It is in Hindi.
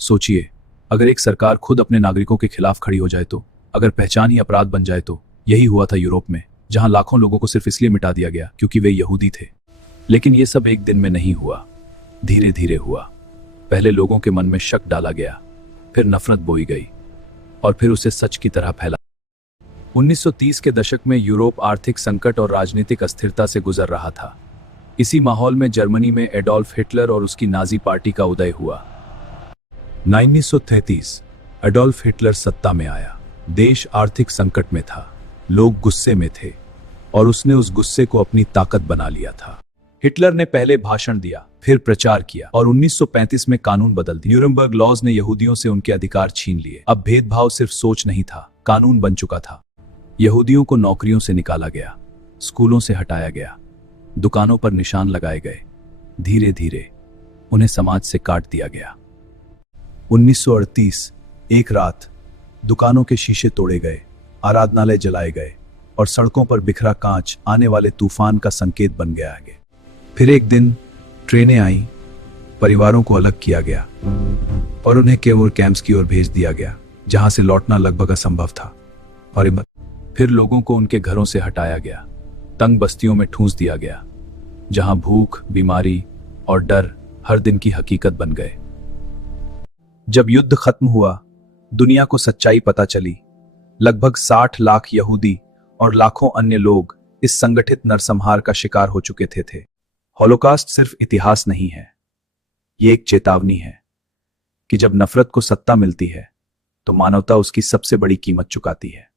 सोचिए, अगर एक सरकार खुद अपने नागरिकों के खिलाफ खड़ी हो जाए तो, अगर पहचान ही अपराध बन जाए तो। यही हुआ था यूरोप में, जहां लाखों लोगों को सिर्फ इसलिए मिटा दिया गया क्योंकि वे यहूदी थे। लेकिन यह सब एक दिन में नहीं हुआ, धीरे धीरे हुआ। पहले लोगों के मन में शक डाला गया, फिर नफरत बोई गई, और फिर उसे सच की तरह फैला। 1930 के दशक में यूरोप आर्थिक संकट और राजनीतिक अस्थिरता से गुजर रहा था। इसी माहौल में जर्मनी में एडोल्फ हिटलर और उसकी नाजी पार्टी का उदय हुआ। 1933 एडोल्फ हिटलर सत्ता में आया। देश आर्थिक संकट में था, लोग गुस्से में थे, और उसने उस गुस्से को अपनी ताकत बना लिया था। हिटलर ने पहले भाषण दिया, फिर प्रचार किया, और 1935 में कानून बदल दिए। न्यूरम्बर्ग लॉज ने यहूदियों से उनके अधिकार छीन लिए। अब भेदभाव सिर्फ सोच नहीं था, कानून बन चुका था। यहूदियों को नौकरियों से निकाला गया, स्कूलों से हटाया गया, दुकानों पर निशान लगाए गए। धीरे धीरे उन्हें समाज से काट दिया गया। 1938 एक रात दुकानों के शीशे तोड़े गए, आराधनालय जलाए गए, और सड़कों पर बिखरा कांच आने वाले तूफान का संकेत बन गया आगे। फिर एक दिन ट्रेनें आईं, परिवारों को अलग किया गया और उन्हें केवल कैंप्स की ओर भेज दिया गया, जहां से लौटना लगभग असंभव था। और फिर लोगों को उनके घरों से हटाया गया, तंग बस्तियों में ठूंस दिया गया, जहां भूख, बीमारी और डर हर दिन की हकीकत बन गए। जब युद्ध खत्म हुआ, दुनिया को सच्चाई पता चली। लगभग 60 लाख यहूदी और लाखों अन्य लोग इस संगठित नरसंहार का शिकार हो चुके थे। हॉलोकास्ट सिर्फ इतिहास नहीं है, ये एक चेतावनी है कि जब नफरत को सत्ता मिलती है तो मानवता उसकी सबसे बड़ी कीमत चुकाती है।